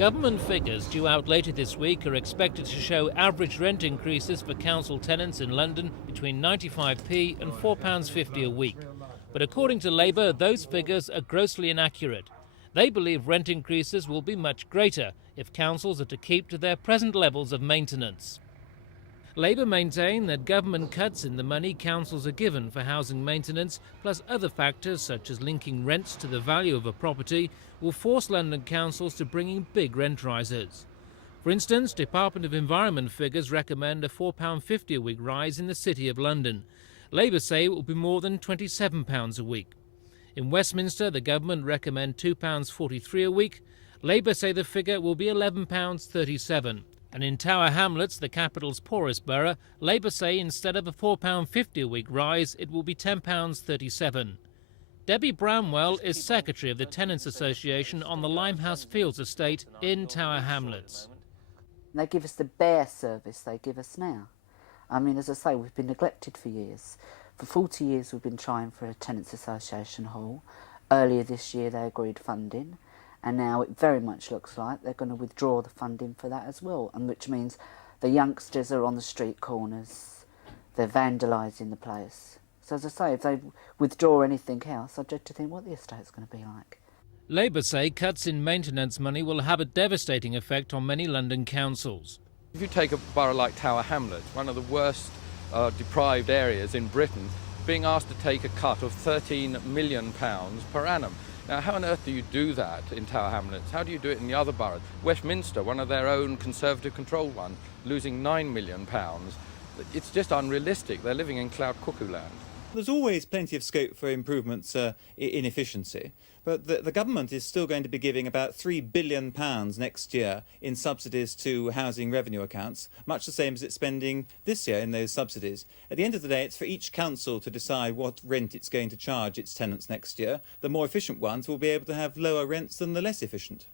Government figures due out later this week are expected to show average rent increases for council tenants in London between 95p and £4.50 a week. But according to Labour, those figures are grossly inaccurate. They believe rent increases will be much greater if councils are to keep to their present levels of maintenance. Labour maintain that government cuts in the money councils are given for housing maintenance, plus other factors such as linking rents to the value of a property, will force London councils to bring in big rent rises. For instance, Department of Environment figures recommend a £4.50 a week rise in the City of London. Labour say it will be more than £27 a week. In Westminster, the government recommend £2.43 a week. Labour say the figure will be £11.37. And in Tower Hamlets, the capital's poorest borough, Labour say instead of a £4.50 a week rise, it will be £10.37. Debbie Bramwell is secretary of the Tenants Association on the Limehouse Fields estate in Tower Hamlets. They give us the bare service they give us now. I mean, as I say, we've been neglected for years. For 40 years we've been trying for a Tenants Association hall. Earlier this year they agreed funding. And now it very much looks like they're going to withdraw the funding for that as well, and which means the youngsters are on the street corners, they're vandalising the place. So as I say, if they withdraw anything else, I dread to think what the estate's going to be like. Labour say cuts in maintenance money will have a devastating effect on many London councils. If you take a borough like Tower Hamlets, one of the worst deprived areas in Britain, being asked to take a cut of £13 million per annum. Now, how on earth do you do that in Tower Hamlets? How do you do it in the other boroughs? Westminster, one of their own Conservative-controlled ones, losing £9 million. It's just unrealistic. They're living in cloud cuckoo land. There's always plenty of scope for improvements in efficiency, but the government is still going to be giving about £3 billion next year in subsidies to housing revenue accounts, much the same as it's spending this year in those subsidies. At the end of the day, it's for each council to decide what rent it's going to charge its tenants next year. The more efficient ones will be able to have lower rents than the less efficient.